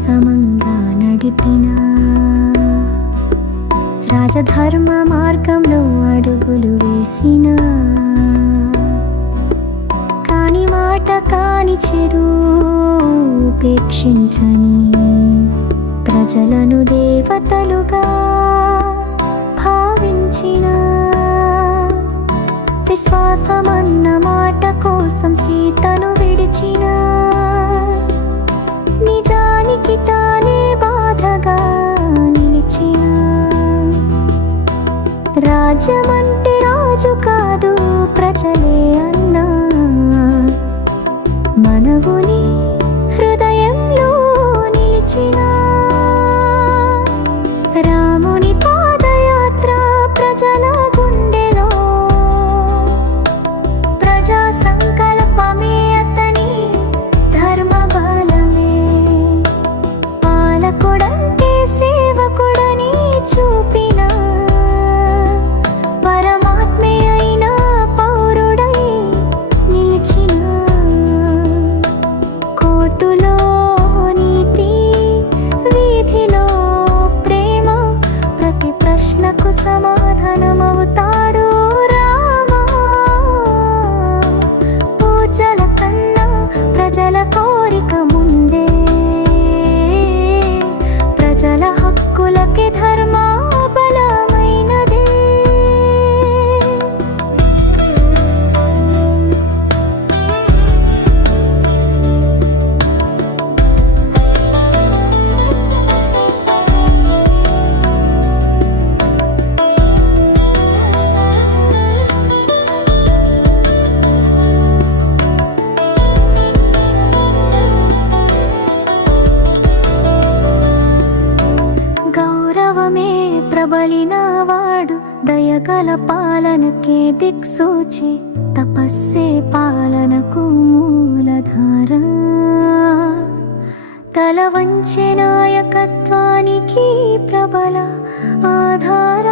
సమంగా నడిపిన రాజధర్మ మార్గంలో అడుగులు వేసిన కాని మాట కాని చెడు ఉపేక్షించని ప్రజలను దేవతలుగా భావించిన విశ్వాసమన్న మాట కోసం సీతను విడిచిన నిజానికి తానే బాధగా నిలిచిన రాజ్యమంటే రాజు కాదు ప్రజలే అన్నా మనవుని హృదయంలో నిలిచిన రాముని పాదయాత్ర ప్రజల గుండెలో ప్రజా సంకల్పమే అతని ధర్మ బలమే పాలకుడంటే సేవకుడని చూపిన పరమాత్మే అయిన పౌరుడై నిలిచిన కోర్టులో నీతి వీధిలో ప్రేమ ప్రతి ప్రశ్నకు సమాధానమవుతాడు రామా పూజల కన్నా ప్రజల కోరిక ముందే ప్రజల హక్కులకి ధర్మ బలమైనదే గౌరవమే ప్రబలిన వాడు దయగల పాలనకే దిక్సూచి తపస్సే పాలనకు మూలధార తల వంచే నాయకత్వానికి ప్రబల ఆధార